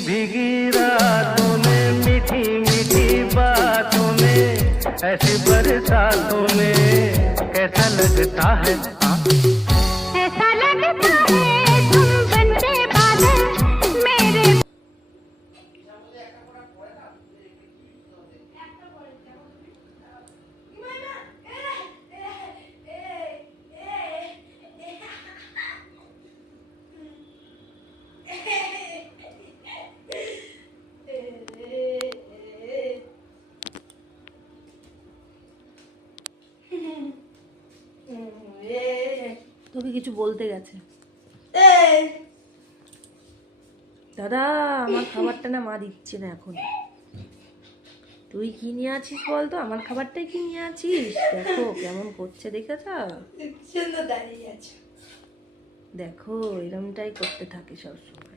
भीगी रातों में, मीठी मीठी बातों में, ऐसी बरसातों में कैसा लगता है, ऐसा लगता है तुम बनते बादल मेरे। তোকে কিছু বলতে গেছে দাদা, আমার খাবারটা না মা দিচ্ছে না এখন। তুই কি নিয়ে আছিস বলতো? আমার খাবারটাই কি নিয়ে আছিস? দেখো কেমন করছে, দেখেছ? দেখো এরমটাই করতে থাকে সবসময়।